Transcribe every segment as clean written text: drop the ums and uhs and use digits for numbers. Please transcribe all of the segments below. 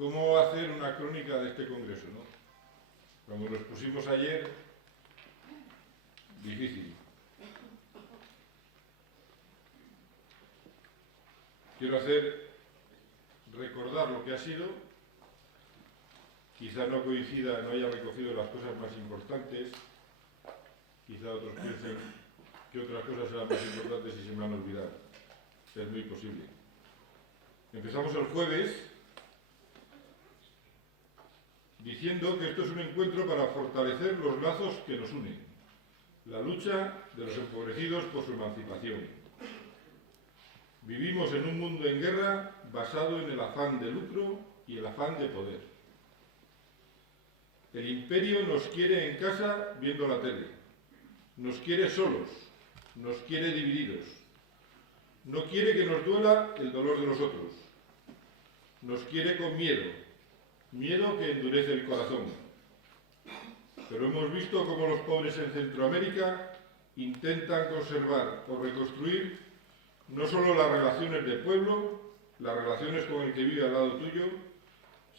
¿Cómo hacer una crónica de este congreso, no? Cuando nos pusimos ayer, difícil. Quiero recordar lo que ha sido, quizá no coincida, no haya recogido las cosas más importantes, quizá otros piensen que otras cosas eran más importantes y se me han olvidado. Es muy posible. Empezamos el jueves diciendo que esto es un encuentro para fortalecer los lazos que nos unen, la lucha de los empobrecidos por su emancipación. Vivimos en un mundo en guerra basado en el afán de lucro y el afán de poder. El imperio nos quiere en casa viendo la tele, nos quiere solos, nos quiere divididos, no quiere que nos duela el dolor de los otros, nos quiere con miedo, miedo que endurece el corazón. Pero hemos visto cómo los pobres en Centroamérica intentan conservar o reconstruir no solo las relaciones de pueblo, las relaciones con el que vive al lado tuyo,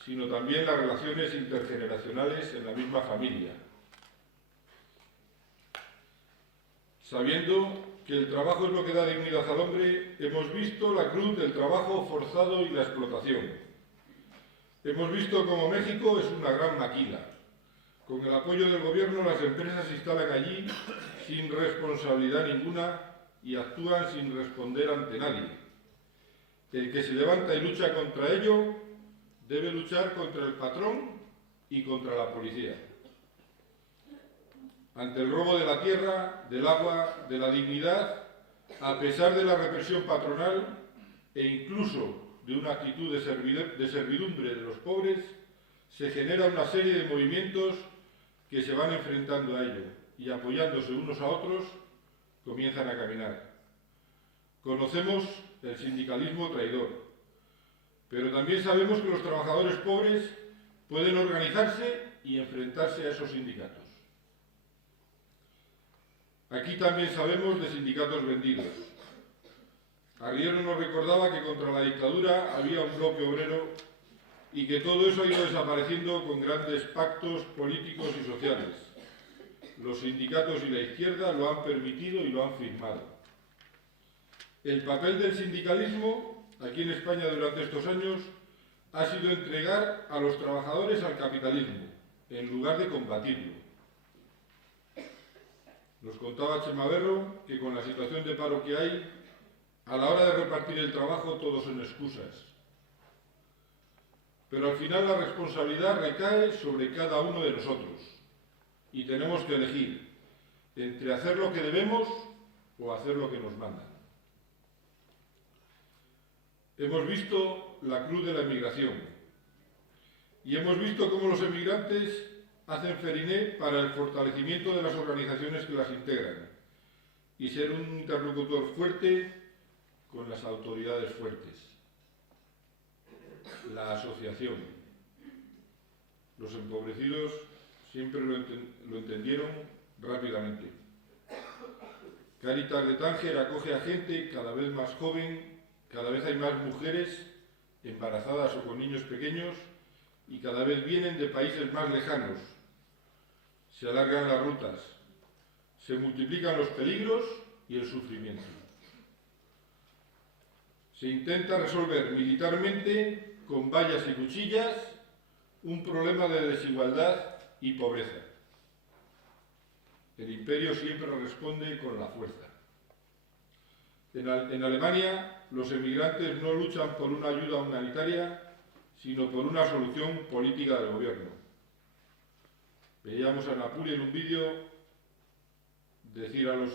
sino también las relaciones intergeneracionales en la misma familia. Sabiendo que el trabajo es lo que da dignidad al hombre, hemos visto la cruz del trabajo forzado y la explotación. Hemos visto cómo México es una gran maquila. Con el apoyo del gobierno, las empresas se instalan allí sin responsabilidad ninguna y actúan sin responder ante nadie. El que se levanta y lucha contra ello debe luchar contra el patrón y contra la policía. Ante el robo de la tierra, del agua, de la dignidad, a pesar de la represión patronal e incluso de una actitud de servidumbre de los pobres, se genera una serie de movimientos que se van enfrentando a ello y apoyándose unos a otros, comienzan a caminar. Conocemos el sindicalismo traidor, pero también sabemos que los trabajadores pobres pueden organizarse y enfrentarse a esos sindicatos. Aquí también sabemos de sindicatos vendidos. Arriero nos recordaba que contra la dictadura había un bloque obrero y que todo eso ha ido desapareciendo con grandes pactos políticos y sociales. Los sindicatos y la izquierda lo han permitido y lo han firmado. El papel del sindicalismo aquí en España durante estos años ha sido entregar a los trabajadores al capitalismo, en lugar de combatirlo. Nos contaba Chema Berro que con la situación de paro que hay, a la hora de repartir el trabajo todo son excusas. Pero al final la responsabilidad recae sobre cada uno de nosotros y tenemos que elegir entre hacer lo que debemos o hacer lo que nos mandan. Hemos visto la cruz de la emigración y hemos visto cómo los emigrantes hacen feriné para el fortalecimiento de las organizaciones que las integran y ser un interlocutor fuerte con las autoridades fuertes. La asociación. Los empobrecidos siempre lo entendieron rápidamente. Cáritas de Tánger acoge a gente cada vez más joven, cada vez hay más mujeres embarazadas o con niños pequeños y cada vez vienen de países más lejanos. Se alargan las rutas, se multiplican los peligros y el sufrimiento. Se intenta resolver militarmente, con vallas y cuchillas, un problema de desigualdad y pobreza. El imperio siempre responde con la fuerza. En Alemania, los emigrantes no luchan por una ayuda humanitaria, sino por una solución política del gobierno. Veíamos a Napuri en un vídeo decir a los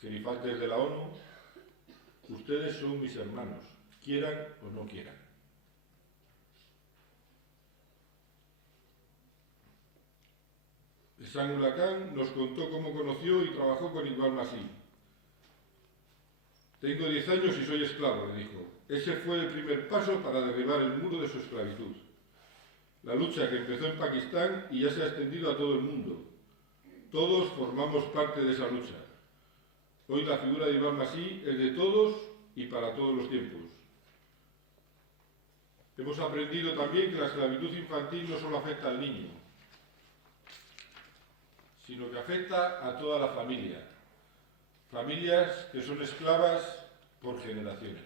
gerifates de la ONU: ustedes son mis hermanos, quieran o no quieran. Samuel Khan nos contó cómo conoció y trabajó con Iqbal Masih. Tengo 10 años y soy esclavo, le dijo. Ese fue el primer paso para derribar el muro de su esclavitud. La lucha que empezó en Pakistán y ya se ha extendido a todo el mundo. Todos formamos parte de esa lucha. Hoy la figura de Iqbal Masih es de todos y para todos los tiempos. Hemos aprendido también que la esclavitud infantil no solo afecta al niño, sino que afecta a toda la familia. Familias que son esclavas por generaciones.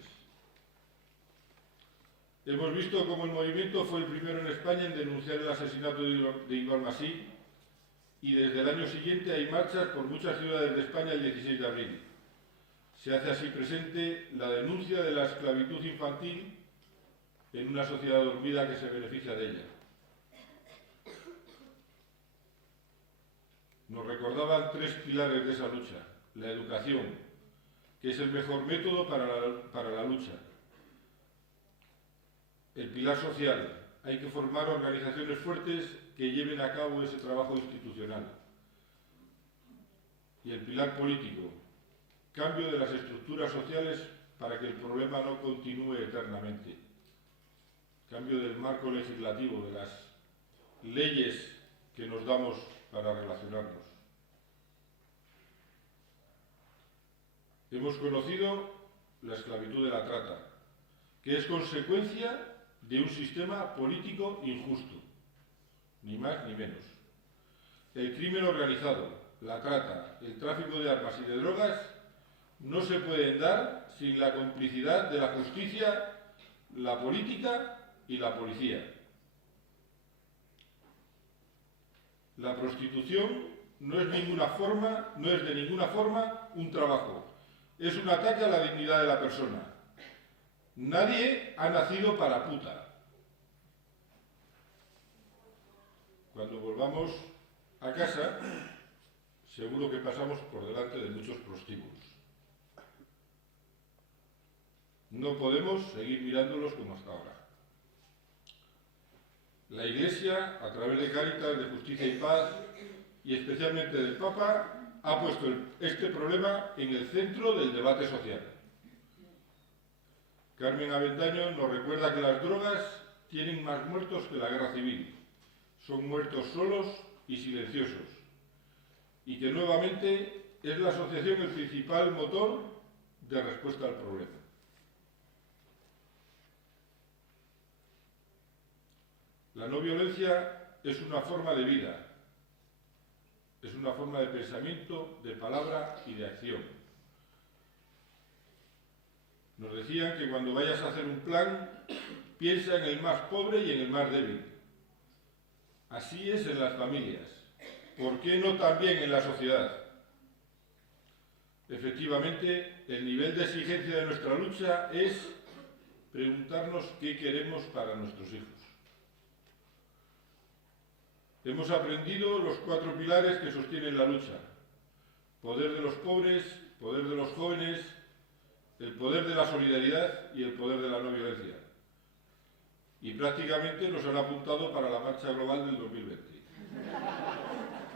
Hemos visto cómo el movimiento fue el primero en España en denunciar el asesinato de Igual Masí, y desde el año siguiente hay marchas por muchas ciudades de España el 16 de abril. Se hace así presente la denuncia de la esclavitud infantil en una sociedad dormida que se beneficia de ella. Nos recordaban 3 pilares de esa lucha. La educación, que es el mejor método para la lucha. El pilar social, hay que formar organizaciones fuertes que lleven a cabo ese trabajo institucional. Y el pilar político, cambio de las estructuras sociales para que el problema no continúe eternamente. Cambio del marco legislativo, de las leyes que nos damos para relacionarnos. Hemos conocido la esclavitud de la trata, que es consecuencia de un sistema político injusto, ni más ni menos. El crimen organizado, la trata, el tráfico de armas y de drogas no se pueden dar sin la complicidad de la justicia, la política y la policía. La prostitución no es de ninguna forma un trabajo. Es un ataque a la dignidad de la persona. Nadie ha nacido para puta. Cuando volvamos a casa, seguro que pasamos por delante de muchos prostíbulos. No podemos seguir mirándolos como hasta ahora. La Iglesia, a través de Cáritas, de Justicia y Paz, y especialmente del Papa, ha puesto este problema en el centro del debate social. Carmen Avendaño nos recuerda que las drogas tienen más muertos que la guerra civil. Son muertos solos y silenciosos. Y que nuevamente es la asociación el principal motor de respuesta al problema. La no violencia es una forma de vida. Es una forma de pensamiento, de palabra y de acción. Nos decían que cuando vayas a hacer un plan, piensa en el más pobre y en el más débil. Así es en las familias. ¿Por qué no también en la sociedad? Efectivamente, el nivel de exigencia de nuestra lucha es preguntarnos qué queremos para nuestros hijos. Hemos aprendido los 4 pilares que sostienen la lucha. Poder de los pobres, poder de los jóvenes, el poder de la solidaridad y el poder de la no violencia. Y prácticamente nos han apuntado para la marcha global del 2020.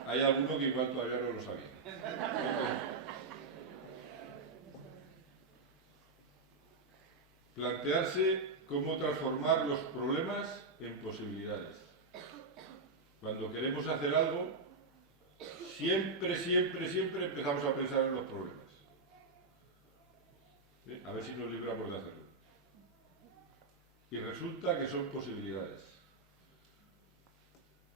Hay alguno que igual todavía no lo sabía. Plantearse cómo transformar los problemas en posibilidades. Cuando queremos hacer algo, siempre empezamos a pensar en los problemas. A ver si nos libramos de hacerlo. Y resulta que son posibilidades.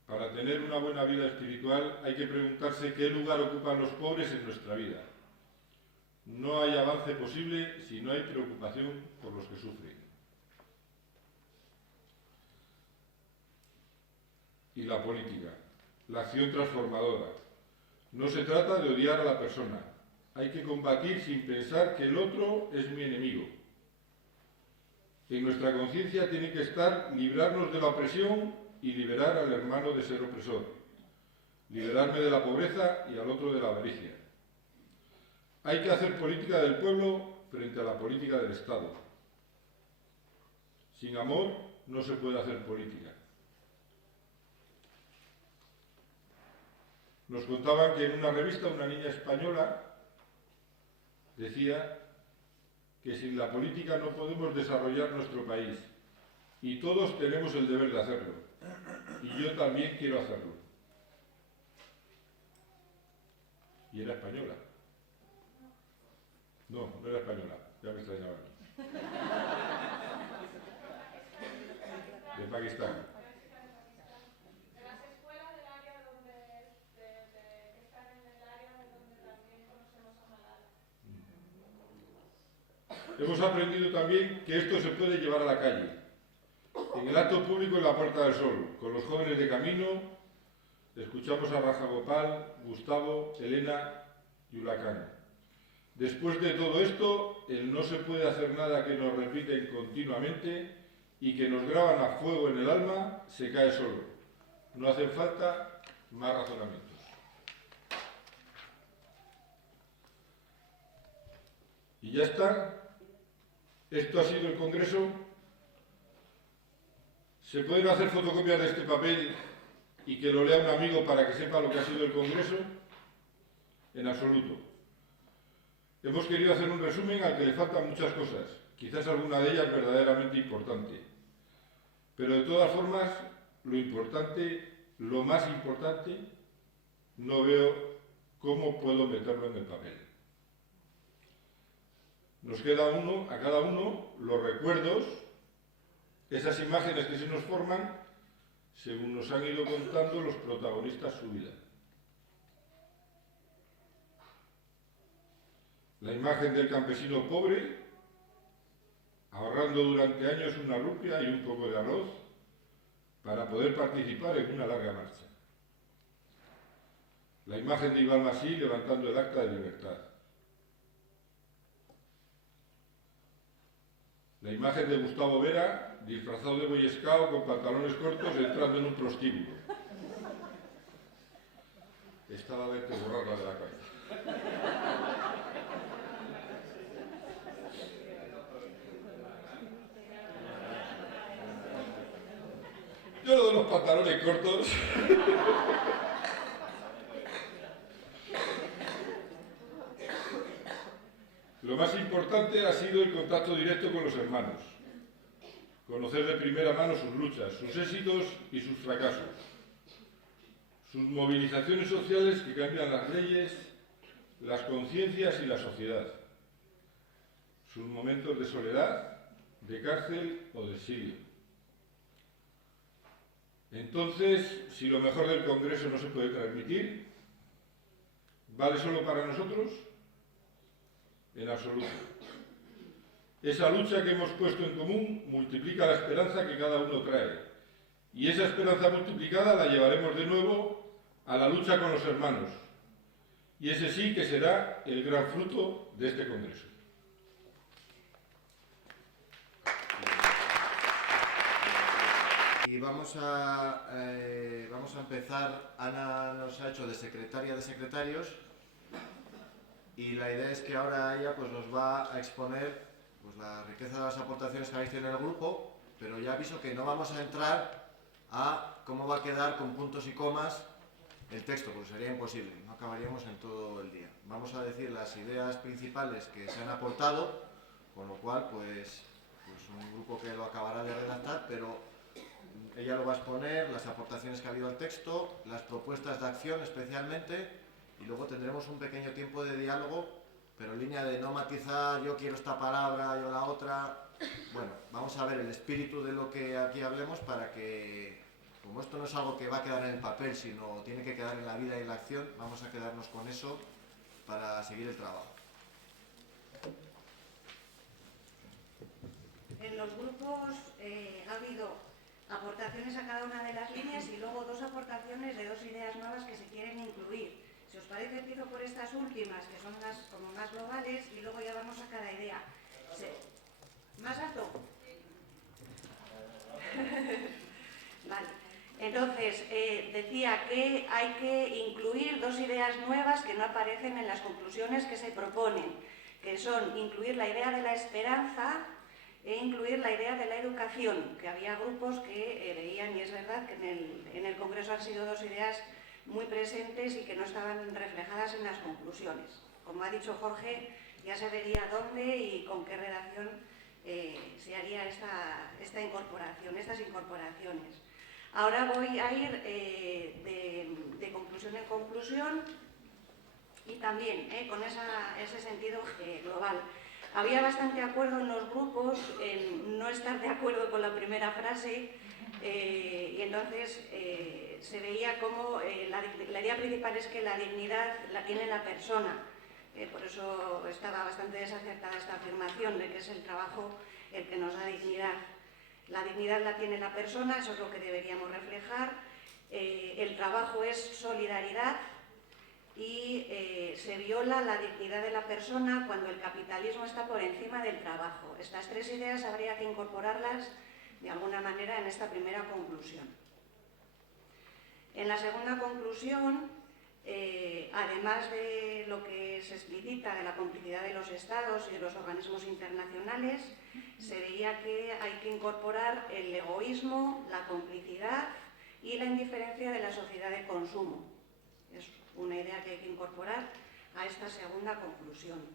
Para tener una buena vida espiritual hay que preguntarse qué lugar ocupan los pobres en nuestra vida. No hay avance posible si no hay preocupación por los que sufren. Y la política, la acción transformadora. No se trata de odiar a la persona. Hay que combatir sin pensar que el otro es mi enemigo. En nuestra conciencia tiene que estar librarnos de la opresión y liberar al hermano de ser opresor. Liberarme de la pobreza y al otro de la avaricia. Hay que hacer política del pueblo frente a la política del Estado. Sin amor no se puede hacer política. Nos contaban que en una revista una niña española decía que sin la política no podemos desarrollar nuestro país y todos tenemos el deber de hacerlo. Y yo también quiero hacerlo. Y era española. No era española, ya me extrañaba. de Pakistán. De las escuelas del área que están en el área de donde también conocemos a Malala. Hemos aprendido también que esto se puede llevar a la calle, en el acto público en la Puerta del Sol, con los jóvenes de camino. Escuchamos a Raja Gopal, Gustavo, Elena y Huracán. Después de todo esto, el no se puede hacer nada que nos repiten continuamente y que nos graban a fuego en el alma, se cae solo. No hacen falta más razonamientos. Y ya está. Esto ha sido el Congreso. ¿Se pueden hacer fotocopias de este papel y que lo lea un amigo para que sepa lo que ha sido el Congreso? En absoluto. Hemos querido hacer un resumen al que le faltan muchas cosas, quizás alguna de ellas verdaderamente importante. Pero de todas formas, lo importante, lo más importante, no veo cómo puedo meterlo en el papel. Nos queda a cada uno los recuerdos, esas imágenes que se nos forman según nos han ido contando los protagonistas su vida. La imagen del campesino pobre, ahorrando durante años una rupia y un poco de arroz para poder participar en una larga marcha. La imagen de Iván Masí levantando el acta de libertad. La imagen de Gustavo Vera, disfrazado de Boy Scout con pantalones cortos, entrando en un prostíbulo. Estaba de que borrarla de la cabeza. Yo lo de los pantalones cortos. Lo más importante ha sido el contacto directo con los hermanos. Conocer de primera mano sus luchas, sus éxitos y sus fracasos. Sus movilizaciones sociales que cambian las leyes, las conciencias y la sociedad. Sus momentos de soledad, de cárcel o de exilio. Entonces, si lo mejor del Congreso no se puede transmitir, ¿vale solo para nosotros? En absoluto. Esa lucha que hemos puesto en común multiplica la esperanza que cada uno trae. Y esa esperanza multiplicada la llevaremos de nuevo a la lucha con los hermanos. Y ese sí que será el gran fruto de este Congreso. Y vamos a empezar. Ana nos ha hecho de secretaria de secretarios y la idea es que ahora ella pues, nos va a exponer pues, la riqueza de las aportaciones que habéis tenido en el grupo, pero ya aviso que no vamos a entrar a cómo va a quedar con puntos y comas el texto, porque sería imposible, no acabaríamos en todo el día. Vamos a decir las ideas principales que se han aportado, con lo cual pues un grupo que lo acabará de redactar, pero ella lo va a exponer, las aportaciones que ha habido al texto, las propuestas de acción especialmente, y luego tendremos un pequeño tiempo de diálogo, pero en línea de no matizar, yo quiero esta palabra, yo la otra. Bueno, vamos a ver el espíritu de lo que aquí hablemos para que, como esto no es algo que va a quedar en el papel, sino tiene que quedar en la vida y en la acción, vamos a quedarnos con eso para seguir el trabajo. En los grupos ha habido aportaciones a cada una de las líneas y luego dos aportaciones de dos ideas nuevas que se quieren incluir. Si os parece, empiezo por estas últimas, que son las como más globales, y luego ya vamos a cada idea. ¿Más alto? Vale. Entonces, decía que hay que incluir dos ideas nuevas que no aparecen en las conclusiones que se proponen, que son incluir la idea de la esperanza e incluir la idea de la educación, que había grupos que veían, y es verdad que en el Congreso han sido dos ideas muy presentes y que no estaban reflejadas en las conclusiones. Como ha dicho Jorge, ya se vería dónde y con qué redacción se haría esta incorporación, estas incorporaciones. Ahora voy a ir de conclusión en conclusión y también con ese sentido global. Había bastante acuerdo en los grupos en no estar de acuerdo con la primera frase, Y entonces se veía como la idea principal es que la dignidad la tiene la persona. Por eso estaba bastante desacertada esta afirmación de que es el trabajo el que nos da dignidad. La dignidad la tiene la persona, eso es lo que deberíamos reflejar. El trabajo es solidaridad y se viola la dignidad de la persona cuando el capitalismo está por encima del trabajo. Estas tres ideas habría que incorporarlas de alguna manera en esta primera conclusión. En la segunda conclusión, además de lo que se explicita de la complicidad de los Estados y de los organismos internacionales, se veía que hay que incorporar el egoísmo, la complicidad y la indiferencia de la sociedad de consumo. Es una idea que hay que incorporar a esta segunda conclusión.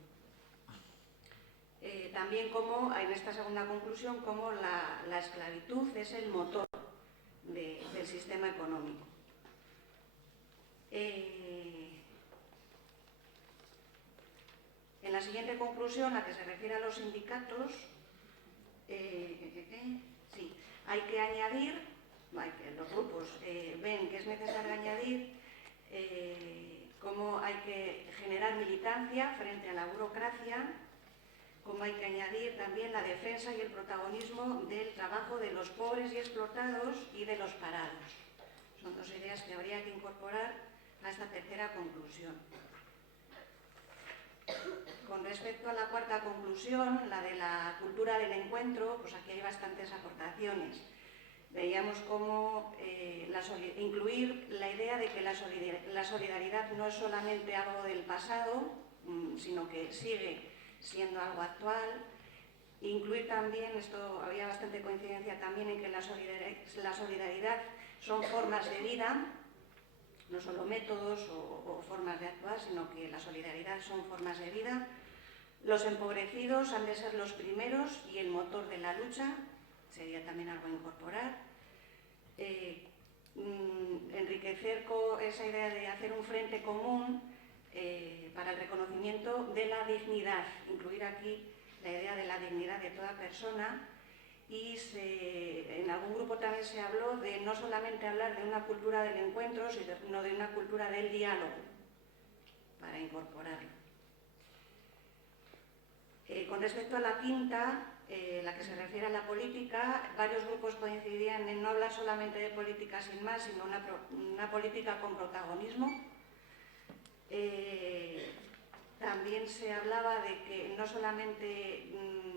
También como en esta segunda conclusión, como la esclavitud es el motor del sistema económico. En la siguiente conclusión, la que se refiere a los sindicatos, sí, hay que añadir, los grupos ven que es necesario añadir cómo hay que generar militancia frente a la burocracia, cómo hay que añadir también la defensa y el protagonismo del trabajo de los pobres y explotados y de los parados. Son dos ideas que habría que incorporar a esta tercera conclusión. Con respecto a la cuarta conclusión, la de la cultura del encuentro, pues aquí hay bastantes aportaciones. Veíamos cómo incluir la idea de que la solidaridad no es solamente algo del pasado, sino que sigue siendo algo actual. Incluir también, esto había bastante coincidencia también en que la solidaridad son formas de vida, no solo métodos o formas de actuar, sino que la solidaridad son formas de vida. Los empobrecidos han de ser los primeros y el motor de la lucha, sería también algo a incorporar. Enriquecer con esa idea de hacer un frente común para el reconocimiento de la dignidad, incluir aquí la idea de la dignidad de toda persona. Y en algún grupo también se habló de no solamente hablar de una cultura del encuentro, sino de una cultura del diálogo, para incorporarlo. Con respecto a la quinta, la que se refiere a la política, varios grupos coincidían en no hablar solamente de política sin más, sino una política con protagonismo. También se hablaba de que no solamente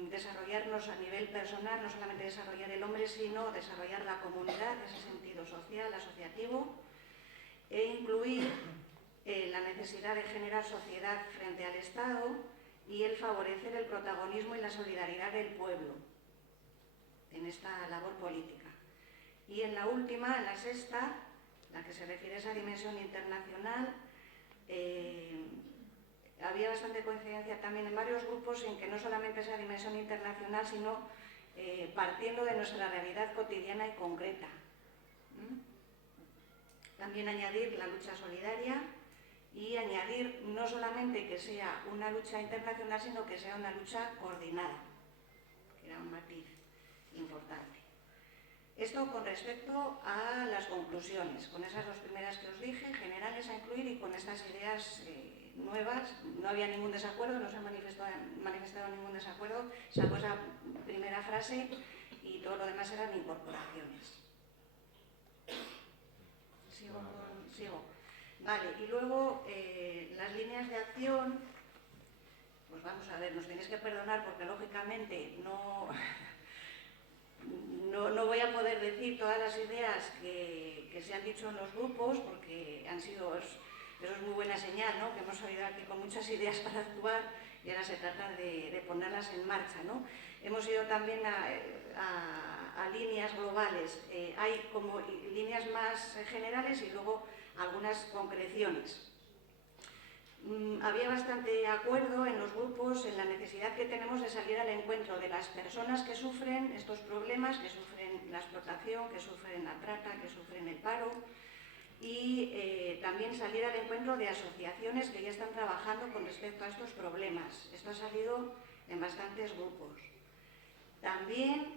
desarrollarnos a nivel personal, no solamente desarrollar el hombre, sino desarrollar la comunidad, ese sentido social, asociativo, e incluir la necesidad de generar sociedad frente al Estado y el favorecer el protagonismo y la solidaridad del pueblo en esta labor política. Y en la última, en la sexta, la que se refiere a esa dimensión internacional, había bastante coincidencia también en varios grupos en que no solamente esa dimensión internacional, sino partiendo de nuestra realidad cotidiana y concreta. También añadir la lucha solidaria y añadir no solamente que sea una lucha internacional, sino que sea una lucha coordinada, que era un matiz importante. Esto con respecto a las conclusiones, con esas dos primeras que os dije, generales a incluir, y con estas ideas nuevas. No había ningún desacuerdo, no se ha manifestado ningún desacuerdo, salvo esa primera frase, y todo lo demás eran incorporaciones. Sigo. Vale, y luego las líneas de acción, pues vamos a ver, nos tenéis que perdonar porque lógicamente no voy a poder decir todas las ideas que se han dicho en los grupos, porque han sido, eso es muy buena señal, ¿no? Que hemos salido aquí con muchas ideas para actuar y ahora se trata de ponerlas en marcha, ¿no? Hemos ido también a líneas globales, hay como líneas más generales y luego algunas concreciones. Había bastante acuerdo en los grupos en la necesidad que tenemos de salir al encuentro de las personas que sufren estos problemas, que sufren la explotación, que sufren la trata, que sufren el paro, y también salir al encuentro de asociaciones que ya están trabajando con respecto a estos problemas. Esto ha salido en bastantes grupos. También,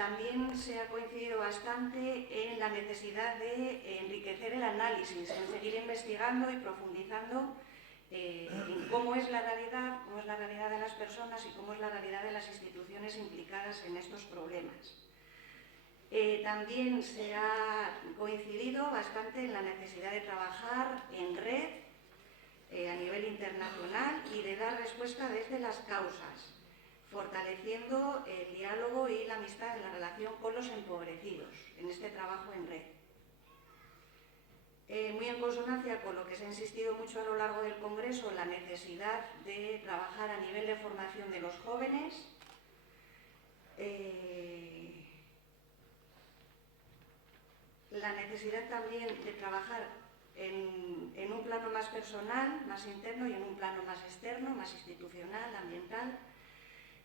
también se ha coincidido bastante en la necesidad de enriquecer el análisis, en seguir investigando y profundizando en cómo es la realidad de las personas y cómo es la realidad de las instituciones implicadas en estos problemas. También se ha coincidido bastante en la necesidad de trabajar en red a nivel internacional y de dar respuesta desde las causas, fortaleciendo el diálogo y la amistad en la relación con los empobrecidos en este trabajo en red. Muy en consonancia con lo que se ha insistido mucho a lo largo del Congreso, la necesidad de trabajar a nivel de formación de los jóvenes, la necesidad también de trabajar en un plano más personal, más interno, y en un plano más externo, más institucional, ambiental,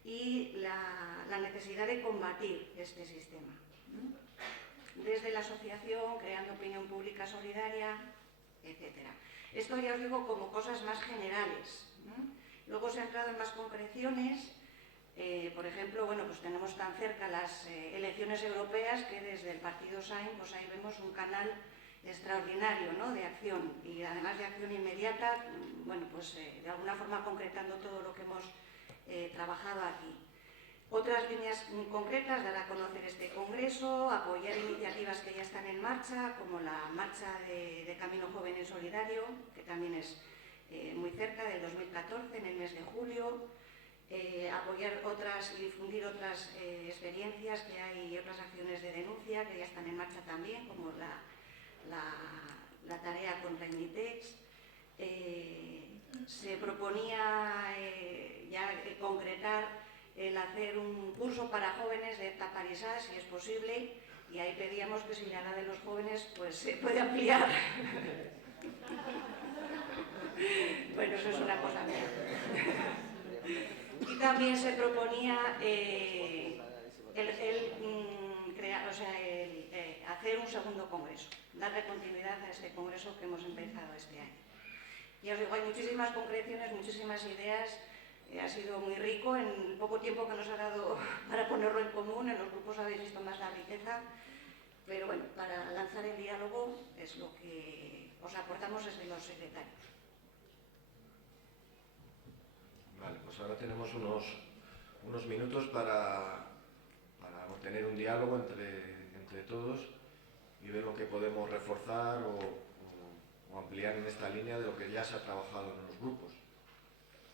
y la necesidad de combatir este sistema. Desde la asociación, creando opinión pública solidaria, etc. Esto ya os digo como cosas más generales. Luego se ha entrado en más concreciones. Por ejemplo, bueno, pues tenemos tan cerca las elecciones europeas que desde el partido SAIN, pues ahí vemos un canal extraordinario, ¿no?, de acción, y además de acción inmediata, bueno, pues de alguna forma concretando todo lo que hemos trabajado aquí. Otras líneas concretas: dar a conocer este congreso, apoyar iniciativas que ya están en marcha, como la marcha de Camino Joven en Solidario, que también es muy cerca, del 2014, en el mes de julio, apoyar otras y difundir otras experiencias que hay y otras acciones de denuncia que ya están en marcha también, como la tarea contra Inditex. Se proponía ya concretar el hacer un curso para jóvenes de taparisá, si es posible, y ahí pedíamos que si la edad de los jóvenes pues se puede ampliar. Bueno, eso es una cosa mía. Y también se proponía hacer un segundo congreso, darle continuidad a este congreso que hemos empezado este año. Ya os digo, hay muchísimas concreciones, muchísimas ideas. Ha sido muy rico en el poco tiempo que nos ha dado para ponerlo en común. En los grupos habéis visto más la riqueza, pero bueno, para lanzar el diálogo es lo que os aportamos desde los secretarios. Vale, pues ahora tenemos unos minutos para mantener un diálogo entre todos y ver lo que podemos reforzar o ampliar en esta línea de lo que ya se ha trabajado en los grupos.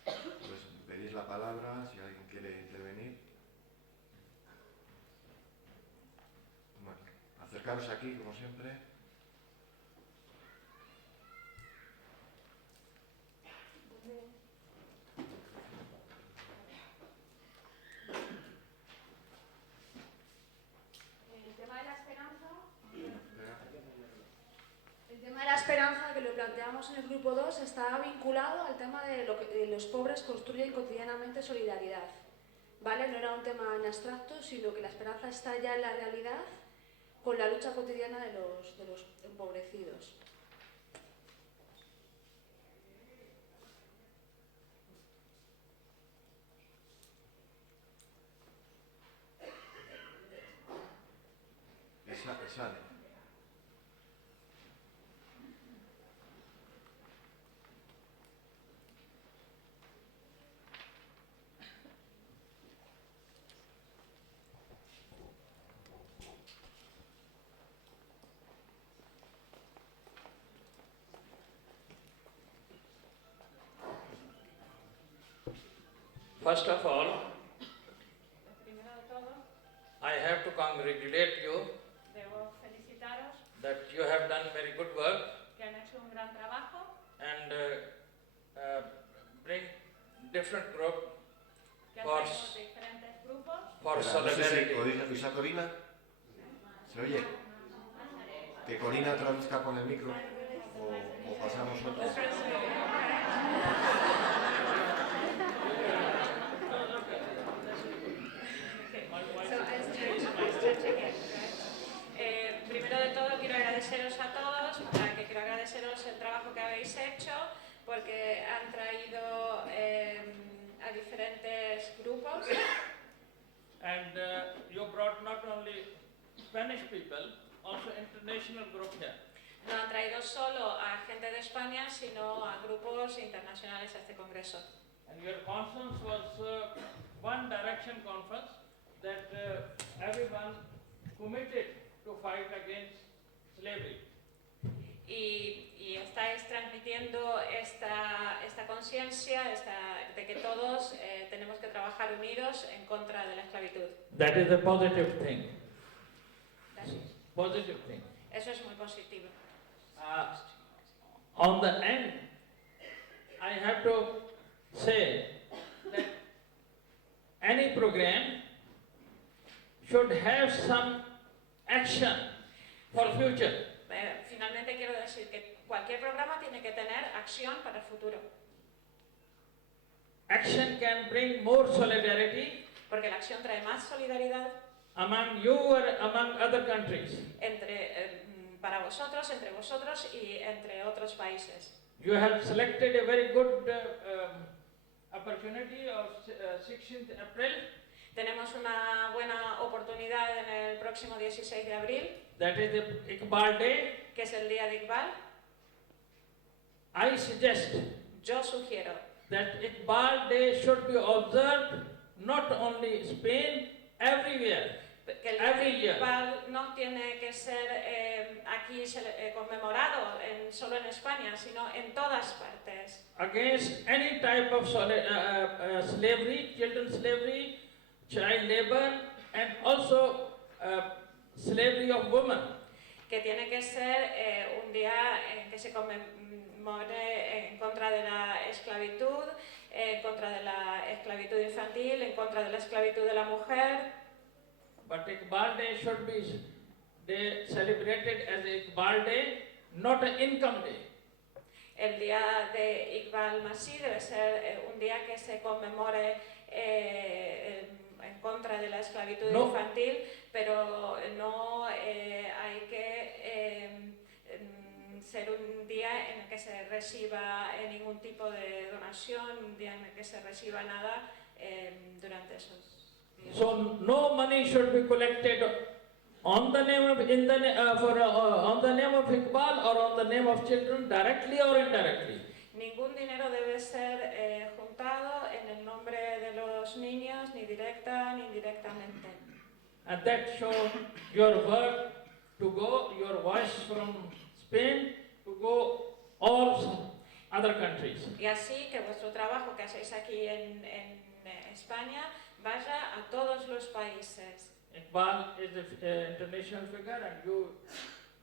Pues pedís la palabra si alguien quiere intervenir. Bueno, acercaros aquí, como siempre. El tema de la esperanza, que lo planteamos en el grupo 2, está vinculado al tema de lo que los pobres construyen cotidianamente solidaridad. ¿Vale? No era un tema en abstracto, sino que la esperanza está ya en la realidad con la lucha cotidiana de los empobrecidos. Sale. First of all, Primero de todo, I have to congratulate you debo felicitaros that you have done very good work que han hecho un gran trabajo, and bring different group que han Por- traído diferentes grupos. for No sé si solidarity. ¿Oís a Corina? ¿Se oye? Que Corina traduzca con el micro o pasamos otros. Primero de todo quiero agradeceros a todos, quiero agradeceros el trabajo que habéis hecho, porque han traído a diferentes grupos And you brought not only Spanish people, also international group here. No han traído solo a gente de España, sino a grupos internacionales a este congreso. And your conference was one direction conference that everyone committed to fight against slavery. Y estáis transmitiendo esta conciencia de que todos tenemos que trabajar unidos en contra de la esclavitud. That is a positive thing. That's it. Positive thing. Eso es muy positivo. On the end, I have to say that any program should have some action for future. Finalmente quiero decir que cualquier programa tiene que tener acción para el futuro. Action can bring more solidarity Porque la acción trae más solidaridad among you or among other countries. para vosotros, entre vosotros y entre otros países. You have selected a very good opportunity of 16th April. Tenemos una buena oportunidad en el próximo 16 de abril, That is the Iqbal Day. que es el día de Iqbal. I suggest Yo sugiero that Iqbal Day should be observed not only Spain, everywhere. que el día de Every year. Iqbal no tiene que ser aquí conmemorado solo en España, sino en todas partes. Against any type of slavery, children slavery, child labor, and also slavery of women. Que tiene que ser un día en que se conmemore en contra de la esclavitud, en contra de la esclavitud infantil, en contra de la esclavitud de la mujer. But Iqbal Day should be celebrated as Iqbal Day, not an income day. El día de Iqbal Masih debe ser un día que se conmemore en contra de la esclavitud No. infantil, pero no hay que ser un día en el que se reciba ningún tipo de donación, un día en el que se reciba nada durante esos días. So no money should be collected on the name of on the name of Iqbal or on the name of children, directly or indirectly. Ningún dinero debe ser juntado en el nombre de los niños, ni directa ni indirectamente. And that shows your work to go, your voice from Spain to go all other countries. Y así que vuestro trabajo que hacéis aquí en España vaya a todos los países. Iqbal is the international figure, and you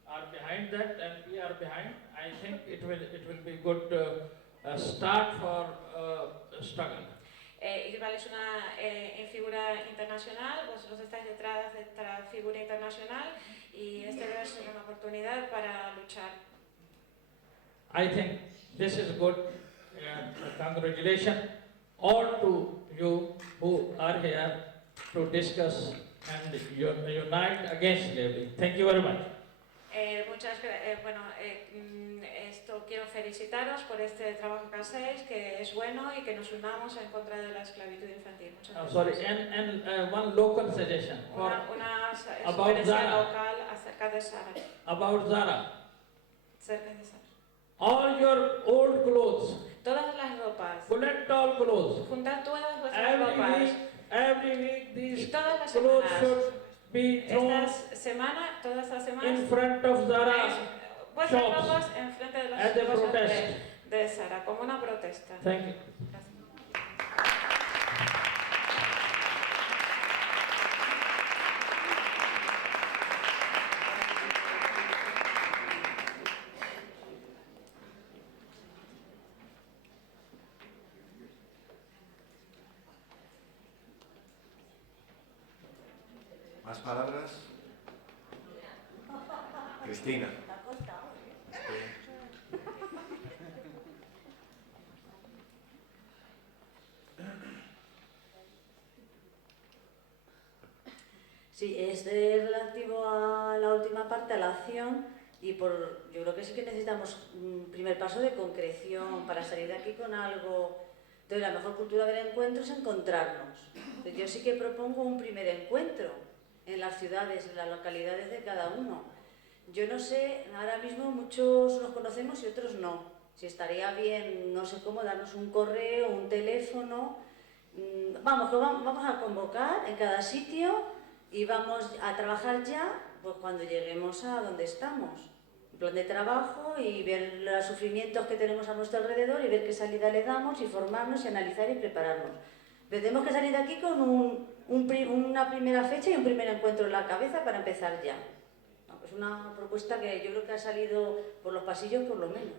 are behind that, and we are behind. I think it will be good start for struggle. Iqbal es una figura internacional, vosotros estáis detrás de esta figura internacional y este debe ser una oportunidad para luchar. I think this is good. Congratulations all to you who are here to discuss and unite against slavery. Thank you very much. Esto quiero felicitaros por este trabajo que hacéis, que es bueno y que nos unamos en contra de la esclavitud infantil. Muchas gracias. Sorry, and one local suggestion for Una about sugerencia Zara. local acerca de Sara. about Zara. Cerca de Sara. All your old clothes, Todas las ropas. collect all clothes. Juntad todas vuestras ropas. Every week Y these todas las clothes semanas. should be thrown Todas estas in semanas. front of Zara Vuestras shops ropas enfrente de las as a cosas protest. de Sara, como una protesta. Thank you. Gracias. ¿Más palabras? Cristina. Sí, es relativo a la última parte, a la acción, y yo creo que sí que necesitamos un primer paso de concreción para salir de aquí con algo Entonces, la mejor cultura del encuentro es encontrarnos. Entonces, yo sí que propongo un primer encuentro en las ciudades, en las localidades de cada uno. Yo no sé, ahora mismo muchos nos conocemos y otros no. Si estaría bien, no sé cómo, darnos un correo, un teléfono. Vamos, que vamos a convocar en cada sitio y vamos a trabajar ya pues, cuando lleguemos a donde estamos. Un plan de trabajo y ver los sufrimientos que tenemos a nuestro alrededor y ver qué salida le damos y formarnos y analizar y prepararnos. Pero tenemos que salir de aquí con una primera fecha y un primer encuentro en la cabeza para empezar ya. No, es una propuesta que yo creo que ha salido por los pasillos por lo menos.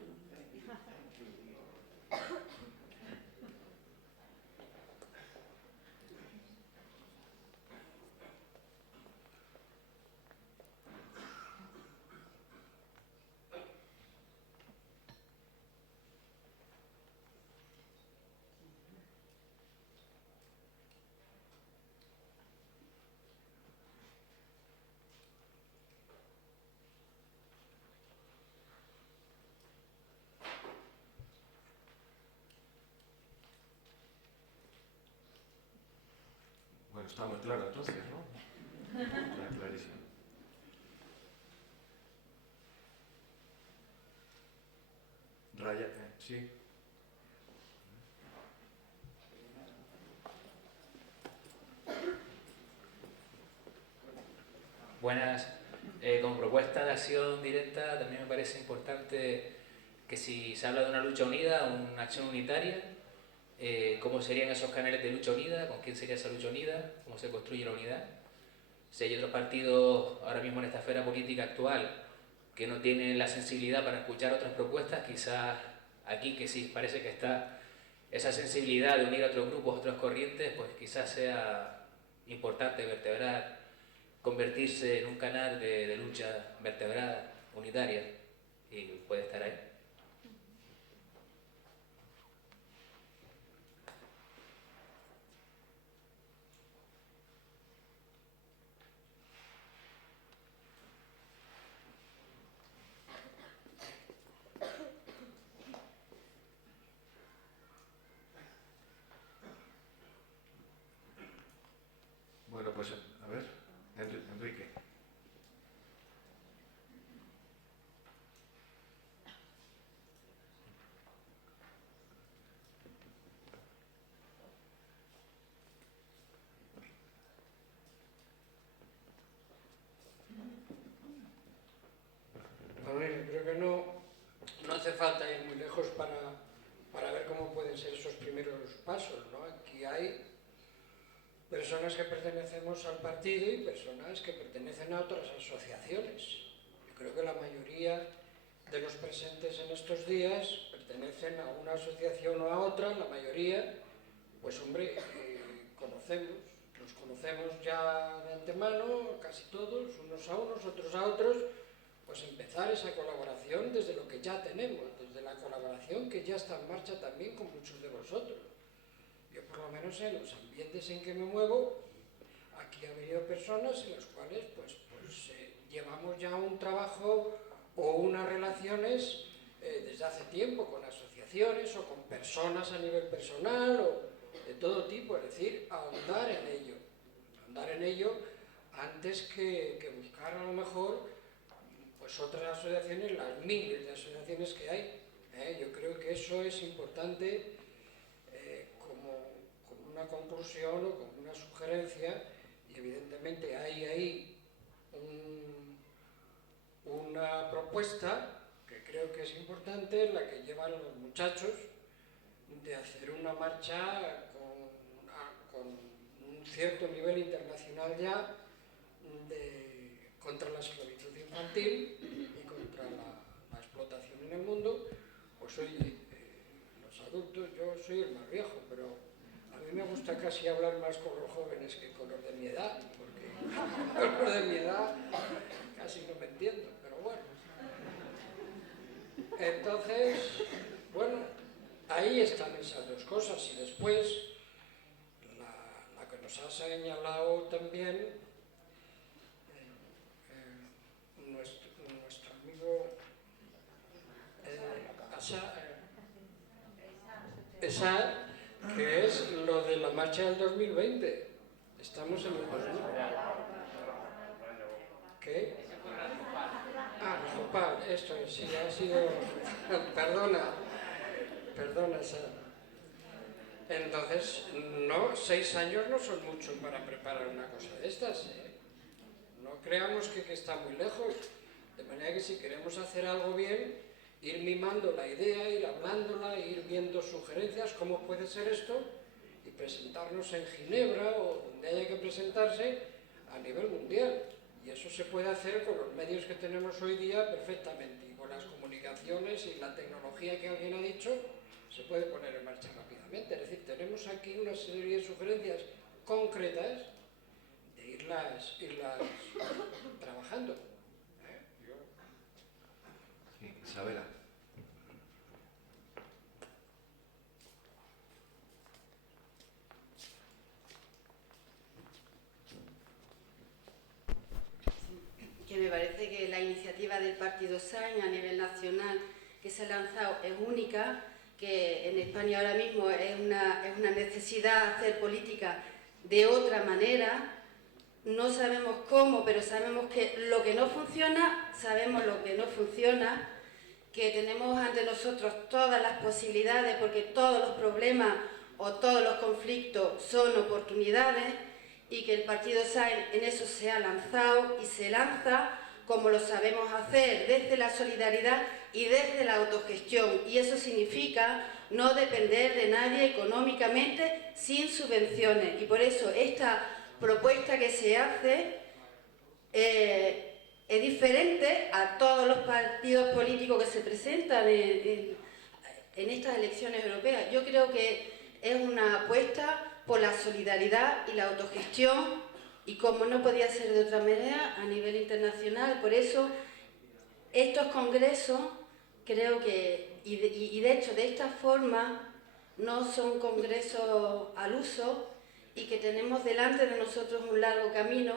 Bueno, está muy claro entonces, ¿no? Está clarísimo. Raya, sí. Buenas. Como propuesta de acción directa también me parece importante que si se habla de una lucha unida, una acción unitaria, cómo serían esos canales de lucha unida, con quién sería esa lucha unida, cómo se construye la unidad. Si hay otros partidos ahora mismo en esta esfera política actual que no tienen la sensibilidad para escuchar otras propuestas, quizás aquí que sí parece que está esa sensibilidad de unir a otros grupos, otras corrientes, pues quizás sea importante vertebrar, convertirse en un canal de lucha vertebrada, unitaria, y puede estar ahí. Bueno, pues a ver, Enrique. A ver, creo que no hace falta ir muy lejos para ver cómo pueden ser esos primeros pasos, ¿no? Aquí hay personas que pertenecemos al partido y personas que pertenecen a otras asociaciones. Yo creo que la mayoría de los presentes en estos días pertenecen a una asociación o a otra, la mayoría, pues hombre, nos conocemos ya de antemano, casi todos, unos a unos, otros a otros, pues empezar esa colaboración desde lo que ya tenemos, desde la colaboración que ya está en marcha también con muchos de vosotros. Yo por lo menos en los ambientes en que me muevo, aquí ha habido personas en las cuales pues llevamos ya un trabajo o unas relaciones desde hace tiempo con asociaciones o con personas a nivel personal o de todo tipo, es decir, ahondar en ello antes que buscar a lo mejor pues otras asociaciones, las miles de asociaciones que hay. Yo creo que eso es importante como una conclusión o como una sugerencia, y evidentemente hay ahí una propuesta que creo que es importante, la que llevan los muchachos, de hacer una marcha con un cierto nivel internacional ya contra la esclavitud infantil y contra la explotación en el mundo. Pues oye, los adultos, yo soy el más viejo, pero a mí me gusta casi hablar más con los jóvenes que con los de mi edad, porque con los de mi edad casi no me entiendo, pero bueno. Entonces, bueno, ahí están esas dos cosas, y después la que nos ha señalado también nuestro amigo Esad, que es lo de la marcha del 2020. Estamos en el 2020. ¿Qué? Ah, Jopal, esto es, sí, ha sido... Perdona, Sara. Entonces, no, 6 años no son mucho para preparar una cosa de estas, ¿eh? No creamos que está muy lejos. De manera que si queremos hacer algo bien, ir mimando la idea, ir hablándola, ir viendo sugerencias, cómo puede ser esto, y presentarnos en Ginebra o donde haya que presentarse a nivel mundial. Y eso se puede hacer con los medios que tenemos hoy día perfectamente, y con las comunicaciones y la tecnología que alguien ha dicho, se puede poner en marcha rápidamente. Es decir, tenemos aquí una serie de sugerencias concretas de irlas trabajando. Sí, Isabela. Que me parece que la iniciativa del Partido SAIN a nivel nacional que se ha lanzado es única, que en España ahora mismo es una necesidad hacer política de otra manera. No sabemos cómo, pero sabemos que lo que no funciona, sabemos lo que no funciona, que tenemos ante nosotros todas las posibilidades, porque todos los problemas o todos los conflictos son oportunidades, y que el Partido SAIN en eso se ha lanzado y se lanza como lo sabemos hacer, desde la solidaridad y desde la autogestión. Y eso significa no depender de nadie económicamente, sin subvenciones. Y por eso esta propuesta que se hace es diferente a todos los partidos políticos que se presentan en estas elecciones europeas. Yo creo que es una apuesta por la solidaridad y la autogestión, y como no podía ser de otra manera, a nivel internacional. Por eso estos congresos creo que, y de hecho de esta forma, no son congresos al uso, y que tenemos delante de nosotros un largo camino,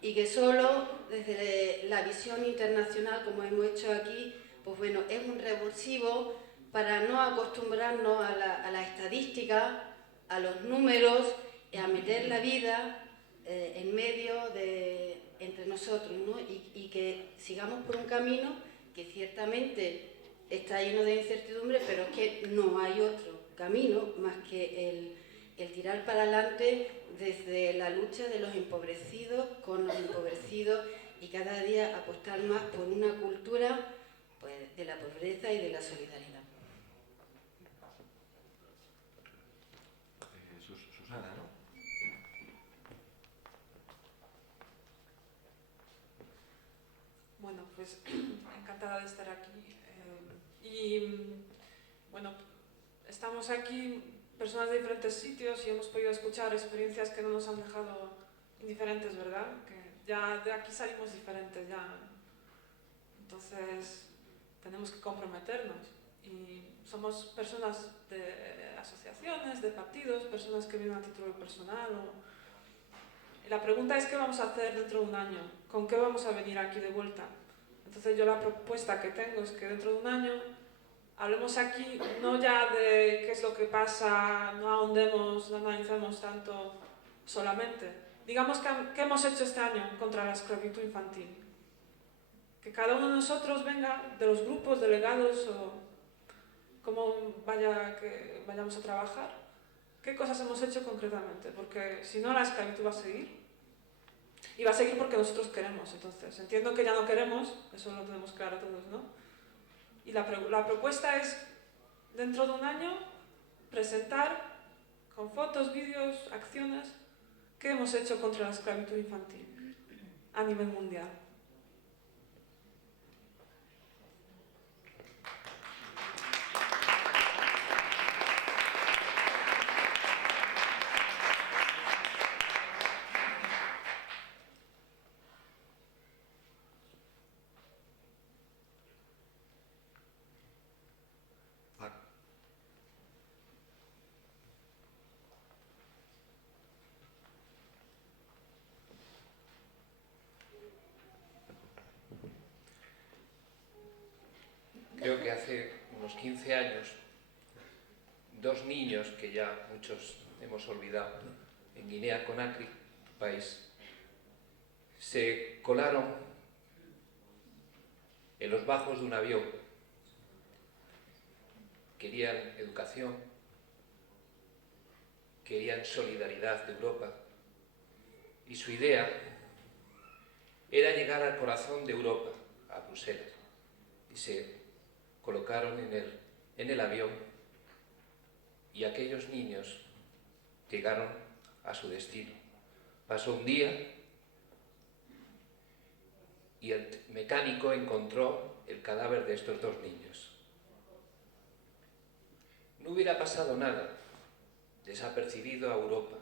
y que solo desde la visión internacional, como hemos hecho aquí, pues bueno, es un revulsivo para no acostumbrarnos a la estadística, a los números, y a meter la vida en medio de entre nosotros, ¿no? Y que sigamos por un camino que ciertamente está lleno de incertidumbre, pero es que no hay otro camino más que el tirar para adelante desde la lucha de los empobrecidos con los empobrecidos, y cada día apostar más por una cultura, pues, de la pobreza y de la solidaridad. Susana, ¿no? Bueno, pues encantada de estar aquí. Bueno, estamos aquí personas de diferentes sitios y hemos podido escuchar experiencias que no nos han dejado indiferentes, ¿verdad? Que ya de aquí salimos diferentes, ya. Entonces tenemos que comprometernos. Y somos personas de asociaciones, de partidos, personas que vienen a título personal. Y la pregunta es: ¿qué vamos a hacer dentro de un año? ¿Con qué vamos a venir aquí de vuelta? Entonces yo la propuesta que tengo es que dentro de un año hablemos aquí no ya de qué es lo que pasa, no ahondemos, no analicemos tanto solamente. Digamos qué hemos hecho este año contra la esclavitud infantil. Que cada uno de nosotros venga, de los grupos, delegados o cómo que vayamos a trabajar, qué cosas hemos hecho concretamente, porque si no la esclavitud va a seguir. Y va a seguir porque nosotros queremos. Entonces, entiendo que ya no queremos, eso lo tenemos claro todos, ¿no? Y la propuesta es, dentro de un año, presentar con fotos, vídeos, acciones, qué hemos hecho contra la esclavitud infantil a nivel mundial. Creo que hace unos 15 años dos niños que ya muchos hemos olvidado, en Guinea-Conakry, país, se colaron en los bajos de un avión. Querían educación, querían solidaridad de Europa, y su idea era llegar al corazón de Europa, a Bruselas, y se colocaron en el avión, y aquellos niños llegaron a su destino. Pasó un día y el mecánico encontró el cadáver de estos dos niños. No hubiera pasado nada, desapercibido a Europa,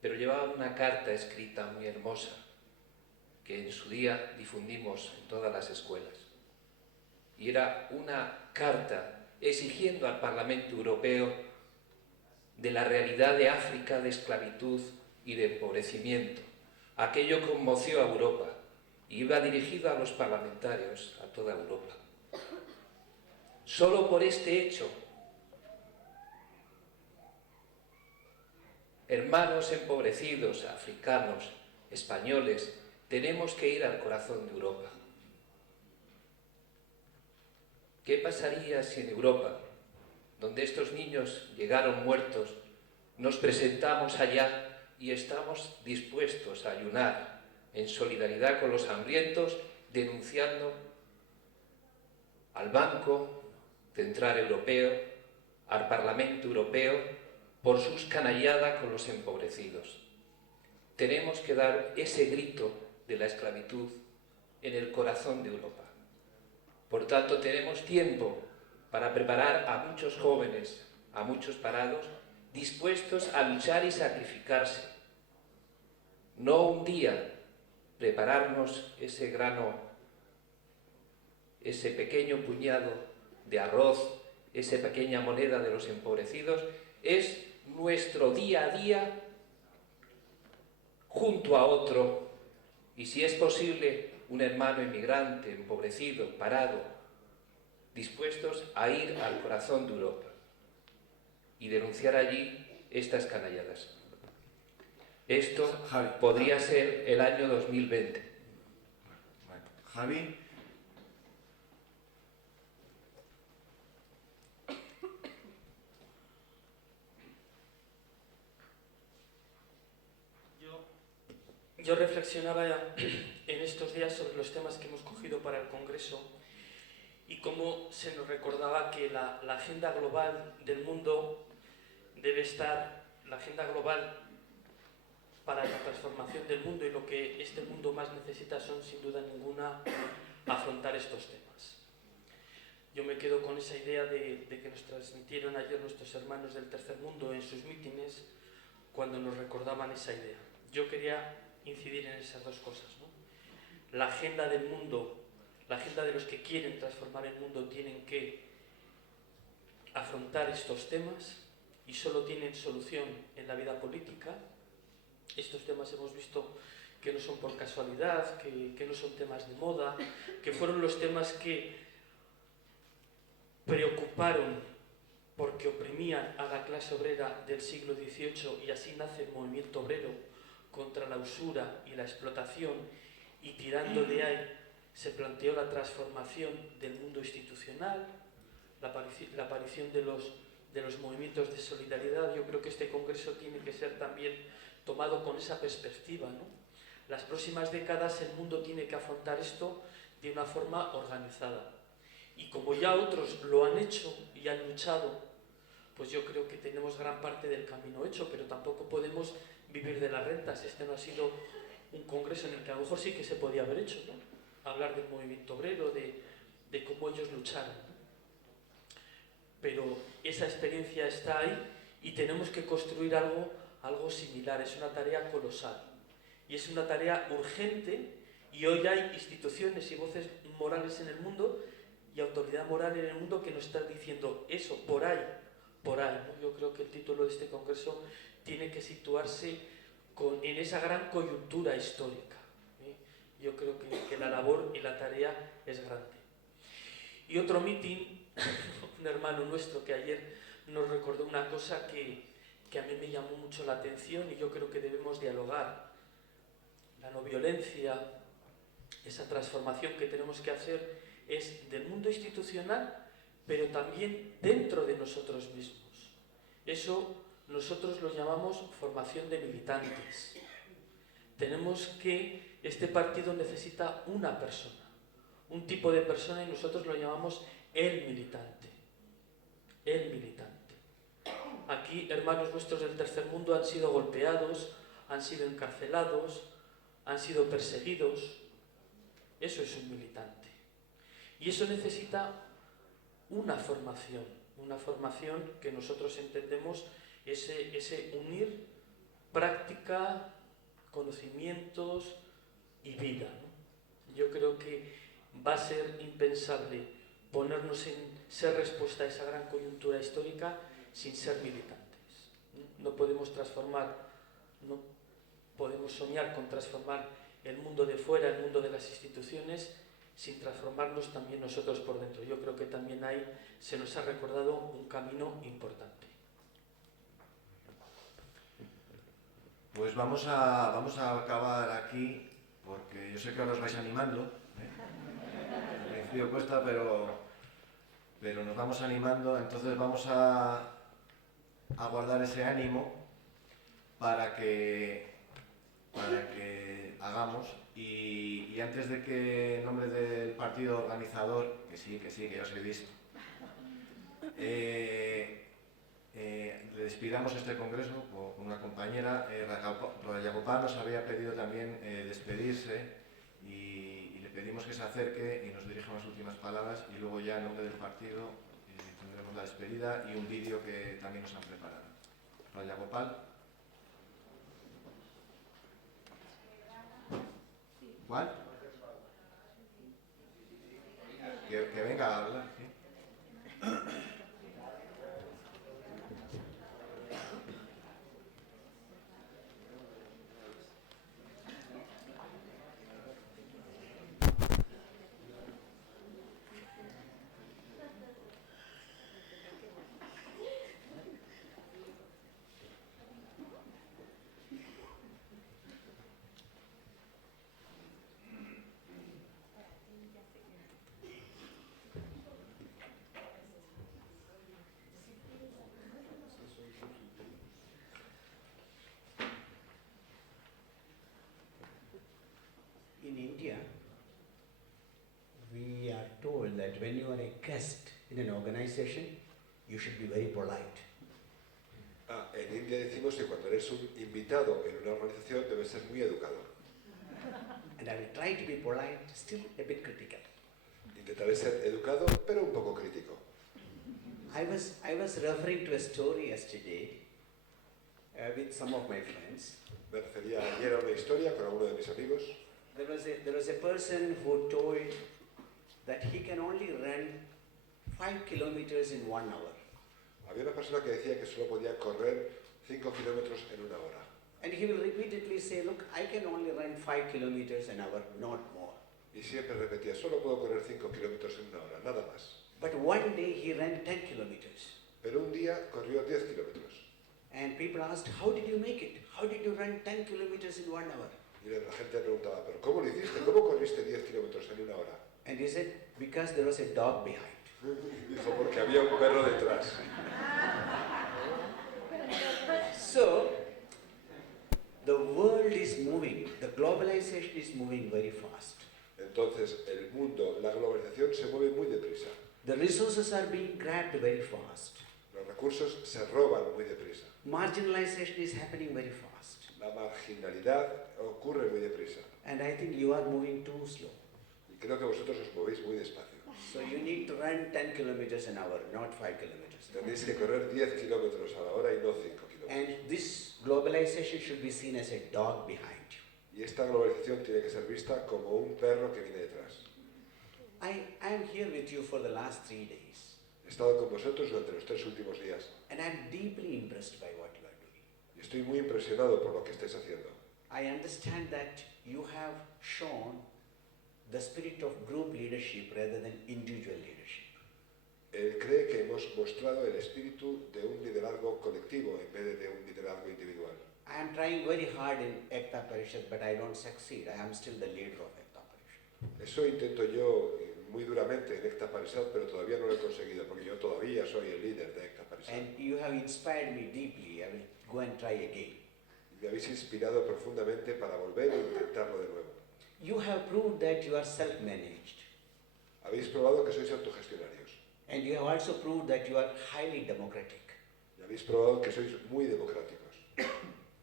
pero llevaban una carta escrita muy hermosa que en su día difundimos en todas las escuelas. Y era una carta exigiendo al Parlamento Europeo de la realidad de África de esclavitud y de empobrecimiento. Aquello conmoció a Europa y iba dirigido a los parlamentarios, a toda Europa. Solo por este hecho, hermanos empobrecidos, africanos, españoles, tenemos que ir al corazón de Europa. ¿Qué pasaría si en Europa, donde estos niños llegaron muertos, nos presentamos allá y estamos dispuestos a ayunar en solidaridad con los hambrientos, denunciando al Banco Central Europeo, al Parlamento Europeo, por sus canalladas con los empobrecidos? Tenemos que dar ese grito de la esclavitud en el corazón de Europa. Por tanto, tenemos tiempo para preparar a muchos jóvenes, a muchos parados, dispuestos a luchar y sacrificarse. No un día prepararnos ese grano, ese pequeño puñado de arroz, esa pequeña moneda de los empobrecidos, es nuestro día a día junto a otro, y si es posible, un hermano inmigrante, empobrecido, parado, dispuestos a ir al corazón de Europa y denunciar allí estas canalladas. Esto podría ser el año 2020. Javi. Yo reflexionaba en estos días sobre los temas que hemos cogido para el Congreso y cómo se nos recordaba que la agenda global del mundo debe estar, la agenda global para la transformación del mundo, y lo que este mundo más necesita son, sin duda ninguna, afrontar estos temas. Yo me quedo con esa idea de que nos transmitieron ayer nuestros hermanos del tercer mundo en sus mítines cuando nos recordaban esa idea. Yo quería incidir en esas dos cosas, ¿no? La agenda del mundo, la agenda de los que quieren transformar el mundo, tienen que afrontar estos temas y solo tienen solución en la vida política. Estos temas hemos visto que no son por casualidad, que no son temas de moda, que fueron los temas que preocuparon porque oprimían a la clase obrera del siglo XVIII, y así nace el movimiento obrero contra la usura y la explotación, y tirando de ahí se planteó la transformación del mundo institucional, la aparición de los movimientos de solidaridad. Yo creo que este congreso tiene que ser también tomado con esa perspectiva, ¿no? Las próximas décadas el mundo tiene que afrontar esto de una forma organizada. Y como ya otros lo han hecho y han luchado, pues yo creo que tenemos gran parte del camino hecho, pero tampoco podemos vivir de las rentas. Este no ha sido un congreso en el que a lo mejor sí que se podía haber hecho, ¿no? Hablar del movimiento obrero, de cómo ellos lucharon, ¿no? Pero esa experiencia está ahí y tenemos que construir algo similar. Es una tarea colosal y es una tarea urgente, y hoy hay instituciones y voces morales en el mundo y autoridad moral en el mundo que nos están diciendo eso, por ahí, ¿no? Yo creo que el título de este congreso tiene que situarse en esa gran coyuntura histórica, ¿eh? Yo creo que la labor y la tarea es grande. Y otro mitin un hermano nuestro que ayer nos recordó una cosa que a mí me llamó mucho la atención y yo creo que debemos dialogar. La no violencia, esa transformación que tenemos que hacer es del mundo institucional, pero también dentro de nosotros mismos. Eso nosotros lo llamamos formación de militantes. Tenemos que, este partido necesita una persona, un tipo de persona y nosotros lo llamamos el militante. El militante. Aquí hermanos nuestros del tercer mundo han sido golpeados, han sido encarcelados, han sido perseguidos. Eso es un militante. Y eso necesita una formación que nosotros entendemos ese unir práctica, conocimientos y vida, ¿no? Yo creo que va a ser impensable ponernos en ser respuesta a esa gran coyuntura histórica sin ser militantes. No podemos transformar, no podemos soñar con transformar el mundo de fuera, el mundo de las instituciones, sin transformarnos también nosotros por dentro. Yo creo que también ahí se nos ha recordado un camino importante. Pues vamos a acabar aquí, porque yo sé que ahora os vais animando, Al principio cuesta, pero nos vamos animando, entonces vamos a guardar ese ánimo para que hagamos. Y antes de que en nombre del partido organizador, que sí, que ya os he visto, le despidamos este congreso con una compañera. Rayagopá nos había pedido también despedirse y le pedimos que se acerque y nos dirija unas últimas palabras y luego ya en nombre del partido tendremos la despedida y un vídeo que también nos han preparado. Rayagopal. ¿Cuál? Que venga a hablar, ¿sí? In India, we are told that when you are a guest in an organization, you should be very polite. En India decimos que cuando eres un invitado en una organización debes ser muy educado. And I will try to be polite, still a bit critical. Intentaré ser educado, pero un poco crítico. I was referring to a story yesterday with some of my friends. Me refería ayer a una historia con alguno de mis amigos. There was a person who told that he can only run 5 kilometers in 1 hour. Había una persona que decía que solo podía correr 5 kilómetros en una hora. And he will repeatedly say, look, I can only run 5 kilometers an hour, not more. Y siempre repetía, solo puedo correr 5 kilómetros en una hora, nada más. But one day he ran 10 kilometers. Pero un día corrió 10 kilómetros. And people asked, how did you make it? How did you run 10 kilometers in 1 hour? Y la gente preguntaba, ¿pero cómo lo hiciste? ¿Cómo corriste 10 kilómetros en una hora? And he said, because there was a dog behind. Dijo, porque había un perro detrás. So, the world is moving, the globalization is moving very fast. Entonces, el mundo, la globalización se mueve muy deprisa. The resources are being grabbed very fast. Los recursos se roban muy deprisa. Marginalization is happening very fast. La marginalidad ocurre muy deprisa. And I think you are moving too slow. Y creo que vosotros os movéis muy despacio. So you need to run 10 kilometers an hour, not 5 kilometers. Tenéis que correr 10 kilómetros a la hora y no 5 kilómetros. And this globalization should be seen as a dog behind you. Y esta globalización tiene que ser vista como un perro que viene detrás. I am here with you for the last 3 days. He estado con vosotros durante los 3 últimos días. And I'm deeply impressed by what you are doing. Y estoy muy impresionado por lo que estáis haciendo. I understand that you have shown the spirit of group leadership rather than individual leadership. Él cree que hemos mostrado el espíritu de un liderazgo colectivo en vez de un liderazgo individual. I am trying very hard in Ekta Parishad, but I don't succeed. I am still the leader of Ekta Parishad. Eso intento yo muy duramente en Ekta Parishad, pero todavía no lo he conseguido, porque yo todavía soy el líder de Ekta Parishad. And you have inspired me deeply. I will go and try again. Me habéis inspirado profundamente para volver a intentarlo de nuevo. You have proved that you are self-managed. Habéis probado que sois autogestionarios. And you have also proved that you are highly democratic. Y habéis probado que sois muy democráticos.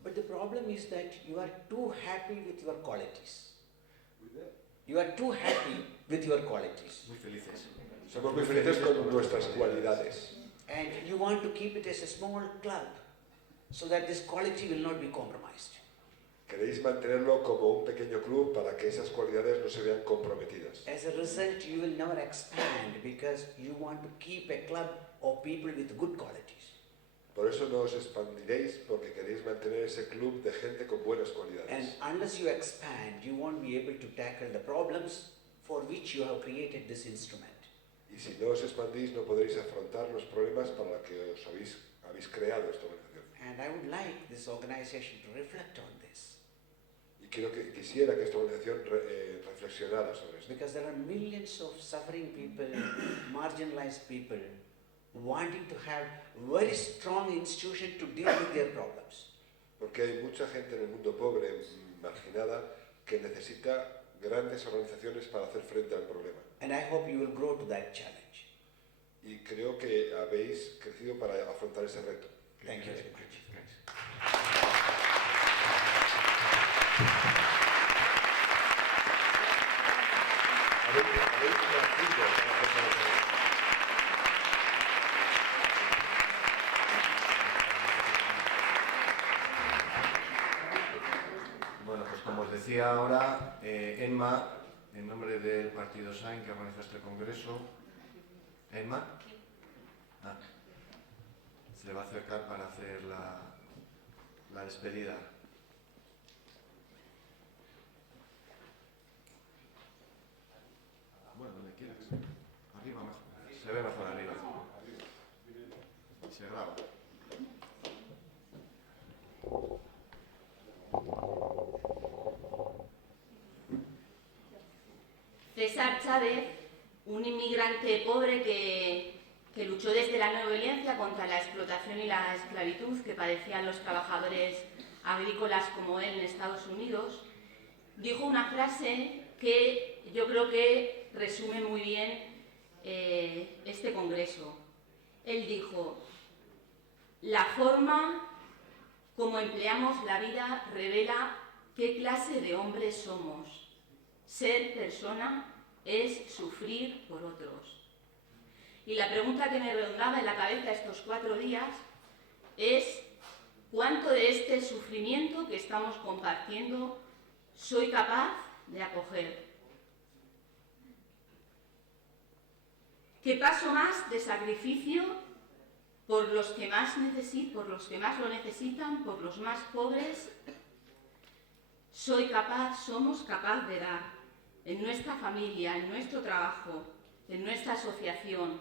But the problem is that you are too happy with your qualities. You are too happy with your qualities. Muy felices. Somos muy felices con nuestras cualidades. And you want to keep it as a small club so that this quality will not be compromised. Queréis mantenerlo como un pequeño club para que esas cualidades no se vean comprometidas. As a result, you will never expand because you want to keep a club of people with good qualities. Por eso no os expandiréis, porque queréis mantener ese club de gente con buenas cualidades. And unless you expand, you won't be able to tackle the problems for which you have created this instrument. Y si no os expandís, no podréis afrontar los problemas para los que os habéis creado esta organización. And I would like this organization to reflect on this. Y quisiera que esta organización reflexionara sobre esto. Because there are millions of suffering people, marginalized people, wanting to have very strong institution to deal with their problems. Porque hay mucha gente en el mundo pobre, marginada, que necesita grandes organizaciones para hacer frente al problema. And I hope you will grow to that challenge. Y creo que habéis crecido para afrontar ese reto. Thank you very much. Bueno, pues como os decía ahora, Emma, en nombre del Partido SAIN que organiza este congreso, Emma, se va a acercar para hacer la despedida. Bueno, donde quieras. Arriba mejor. Se ve mejor arriba. Se graba. César Chávez, un inmigrante pobre que luchó desde la no violencia contra la explotación y la esclavitud que padecían los trabajadores agrícolas como él en Estados Unidos, dijo una frase que yo creo que resume muy bien este congreso. Él dijo: la forma como empleamos la vida revela qué clase de hombres somos. Ser persona es sufrir por otros. Y la pregunta que me rondaba en la cabeza estos 4 días es: ¿cuánto de este sufrimiento que estamos compartiendo soy capaz de acoger? ¿Qué paso más de sacrificio por los que más lo necesitan, por los más pobres, somos capaz de dar en nuestra familia, en nuestro trabajo, en nuestra asociación,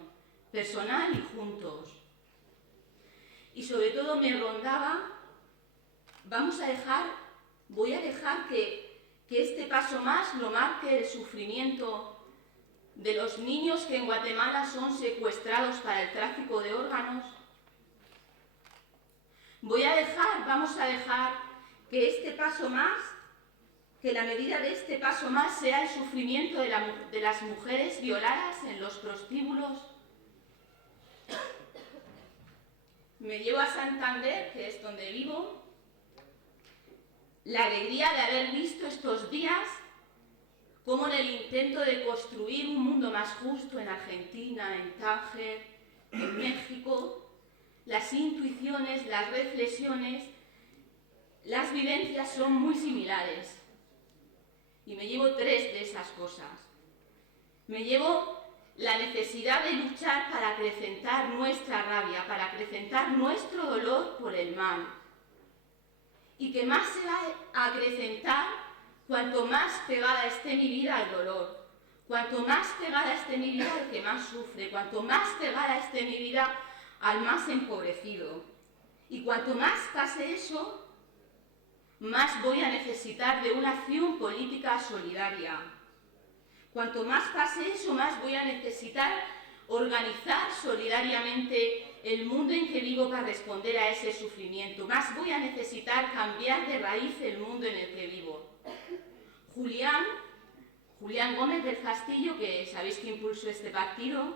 personal y juntos? Y sobre todo me rondaba, voy a dejar que este paso más lo marque el sufrimiento de los niños que en Guatemala son secuestrados para el tráfico de órganos. Vamos a dejar que este paso más, que la medida de este paso más sea el sufrimiento de las mujeres violadas en los prostíbulos. Me llevo a Santander, que es donde vivo, la alegría de haber visto estos días cómo en el intento de construir un mundo más justo en Argentina, en Tánger, en México, las intuiciones, las reflexiones, las vivencias son muy similares. Y me llevo 3 de esas cosas. Me llevo la necesidad de luchar para acrecentar nuestra rabia, para acrecentar nuestro dolor por el mal. Y que más se va a acrecentar cuanto más pegada esté mi vida al dolor, Cuanto más pegada esté mi vida al que más sufre, cuanto más pegada esté mi vida al más empobrecido. Y cuanto más pase eso, más voy a necesitar de una acción política solidaria. Cuanto más pase eso, más voy a necesitar organizar solidariamente el mundo en que vivo para responder a ese sufrimiento. Más voy a necesitar cambiar de raíz el mundo en el que vivo. Julián Gómez del Castillo, que sabéis que impulsó este partido,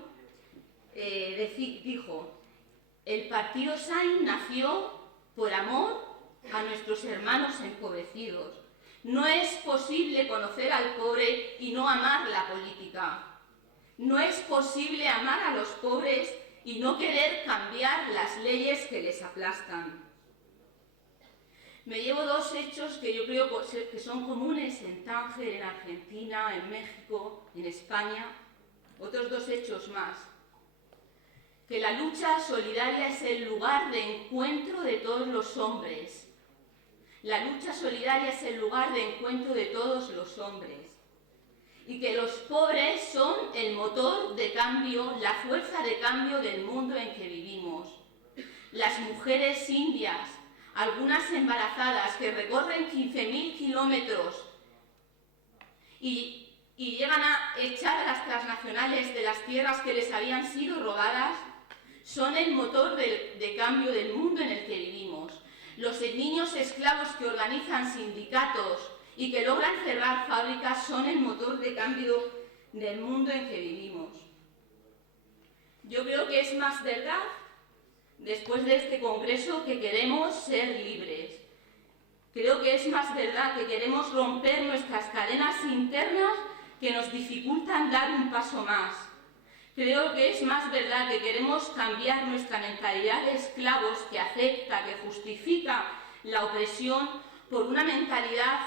dijo: el partido SAIN nació por amor a nuestros hermanos empobrecidos. No es posible conocer al pobre y no amar la política. No es posible amar a los pobres y no querer cambiar las leyes que les aplastan. Me llevo dos hechos que yo creo que son comunes en Tánger, en Argentina, en México, en España. Otros dos hechos más. Que la lucha solidaria es el lugar de encuentro de todos los hombres. La lucha solidaria es el lugar de encuentro de todos los hombres. Y que los pobres son el motor de cambio, la fuerza de cambio del mundo en que vivimos. Las mujeres indias, algunas embarazadas, que recorren 15.000 kilómetros y llegan a echar a las transnacionales de las tierras que les habían sido robadas, son el motor de cambio del mundo en el que vivimos. Los niños esclavos que organizan sindicatos y que logran cerrar fábricas son el motor de cambio del mundo en que vivimos. Yo creo que es más verdad, después de este congreso, que queremos ser libres. Creo que es más verdad que queremos romper nuestras cadenas internas que nos dificultan dar un paso más. Creo que es más verdad que queremos cambiar nuestra mentalidad de esclavos que acepta, que justifica la opresión, por una mentalidad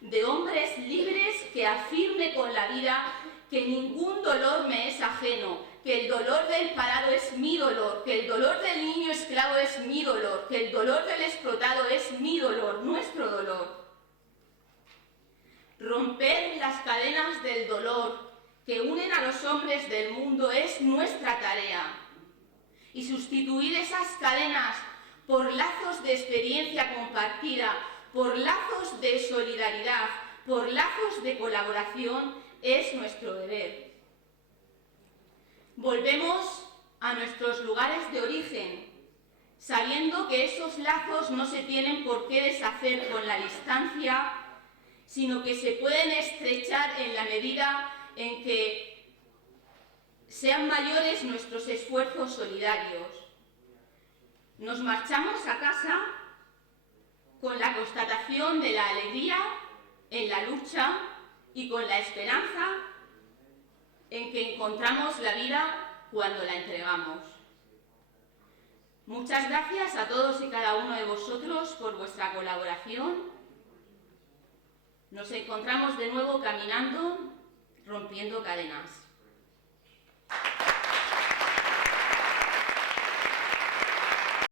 de hombres libres que afirme con la vida que ningún dolor me es ajeno, que el dolor del parado es mi dolor, que el dolor del niño esclavo es mi dolor, que el dolor del explotado es mi dolor, nuestro dolor. Romper las cadenas del dolor que unen a los hombres del mundo es nuestra tarea. Y sustituir esas cadenas por lazos de experiencia compartida, por lazos de solidaridad, por lazos de colaboración, es nuestro deber. Volvemos a nuestros lugares de origen, sabiendo que esos lazos no se tienen por qué deshacer con la distancia, sino que se pueden estrechar en la medida en que sean mayores nuestros esfuerzos solidarios. Nos marchamos a casa con la constatación de la alegría en la lucha y con la esperanza en que encontramos la vida cuando la entregamos. Muchas gracias a todos y cada uno de vosotros por vuestra colaboración. Nos encontramos de nuevo caminando, rompiendo cadenas.